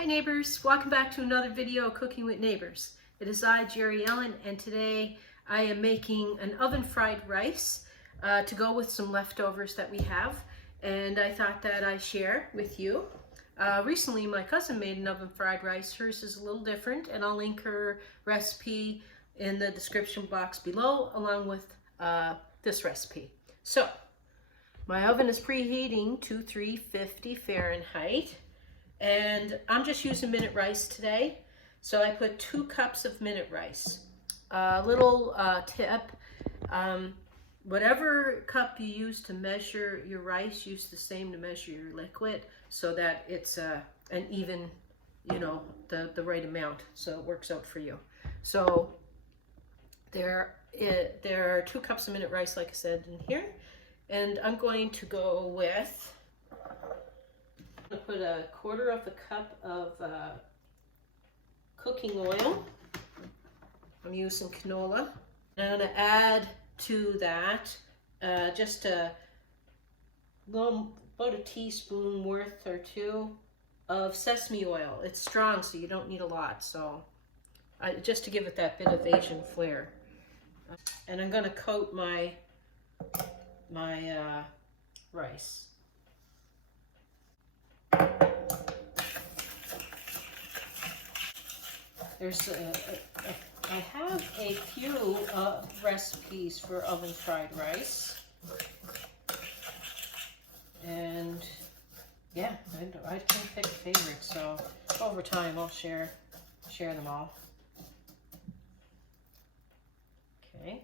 Hi neighbors, welcome back to another video of Cooking with Neighbors. It is I, Jerry Ellen, and today I am making an oven fried rice to go with some leftovers that we have, and I thought that I'd share with you. Recently my cousin made an oven fried rice. Hers is a little different, and I'll link her recipe in the description box below along with this recipe. So my oven is preheating to 350 Fahrenheit. And I'm just using minute rice today. So I put 2 cups of minute rice. Little tip, whatever cup you use to measure your rice, use the same to measure your liquid so that it's an even, the right amount, so it works out for you. So there are 2 cups of minute rice, like I said, in here. And I'm going to go with, I'm going to put a 1/4 of a cup of cooking oil. I'm using canola. And I'm going to add to that just about a teaspoon worth or 2 of sesame oil. It's strong, so you don't need a lot. So just to give it that bit of Asian flair. And I'm going to coat my rice. I have a few recipes for oven fried rice, and yeah, I can pick favorites. So over time, I'll share them all. Okay.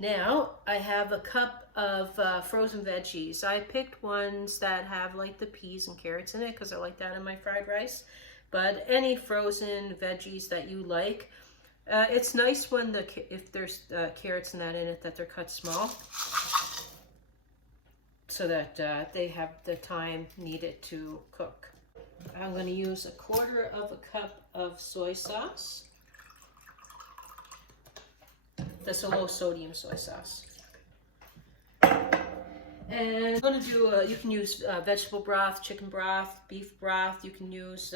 Now I have a cup of frozen veggies. I picked ones that have like the peas and carrots in it because I like that in my fried rice. But any frozen veggies that you like. It's nice when if there's carrots and that in it, that they're cut small, so that they have the time needed to cook. I'm going to use a 1/4 of a cup of soy sauce. That's a low sodium soy sauce. And I'm going to do, you can use vegetable broth, chicken broth, beef broth. You can use,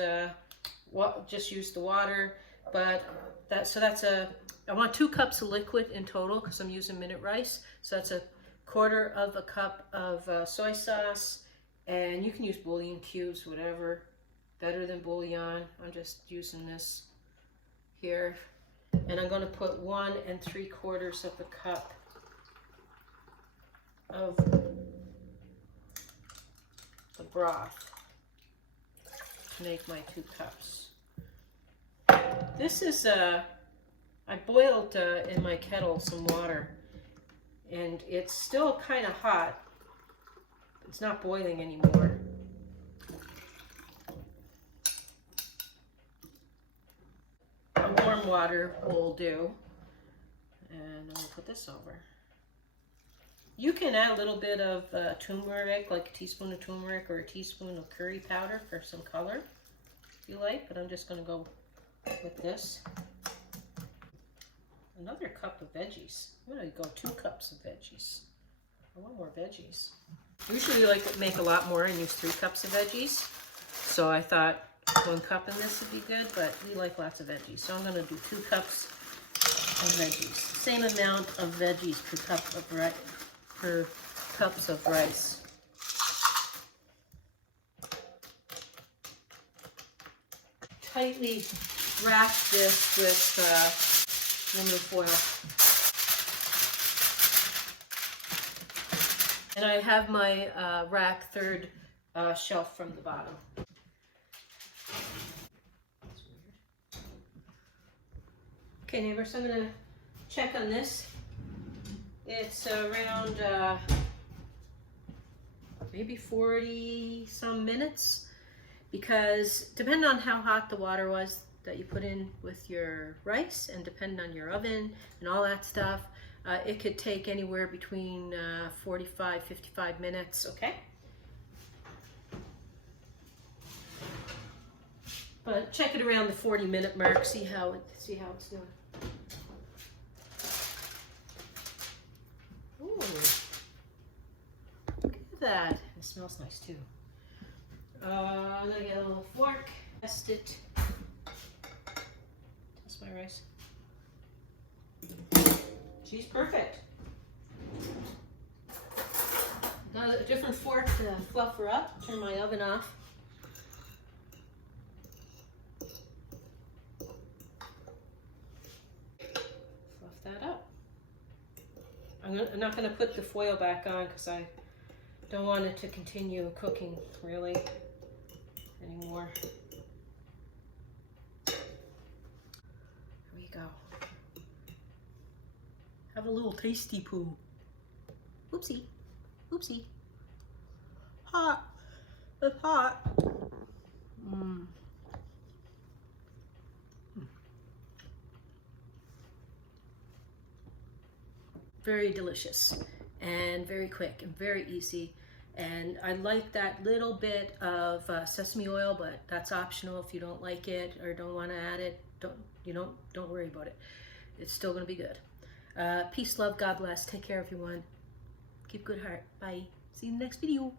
just use the water. But I want 2 cups of liquid in total because I'm using minute rice. So that's a 1/4 of a cup of soy sauce. And you can use bouillon cubes, whatever, better than bouillon. I'm just using this here. And I'm going to put 1 3/4 of a cup of the broth to make my 2 cups. This is, I boiled in my kettle some water, and it's still kind of hot. It's not boiling anymore. Warm water will do. And I'm going to put this over. You can add a little bit of turmeric, like a teaspoon of turmeric or a teaspoon of curry powder for some color if you like, but I'm just going to go with this. Another cup of veggies. I'm going to go 2 cups of veggies. I want more veggies. Usually I like to make a lot more and use 3 cups of veggies. So I thought 1 cup in this would be good, but we like lots of veggies. So I'm going to do 2 cups of veggies. Same amount of veggies per cups of rice. Tightly wrap this with aluminum foil. And I have my rack 3rd shelf from the bottom. Okay, neighbors, so I'm going to check on this. It's around maybe 40 some minutes, because depending on how hot the water was that you put in with your rice, and depending on your oven and all that stuff, it could take anywhere between 45-55 minutes. Okay, but check it around the 40-minute mark. See how it's doing. Ooh, look at that! It smells nice too. I'm gonna get a little fork Test it. Test my rice. She's perfect. Got a different fork to fluff her up. Turn my oven off. Fluff that up. I'm not going to put the foil back on because I don't want it to continue cooking really anymore. There we go. Have a little tasty poo. Oopsie. Oopsie. Hot. It's hot. Very delicious and very quick and very easy. And I like that little bit of sesame oil, but that's optional if you don't like it or don't want to add it. Don't worry about it. It's still going to be good. Peace, love, God bless. Take care, everyone. Keep good heart. Bye. See you in the next video.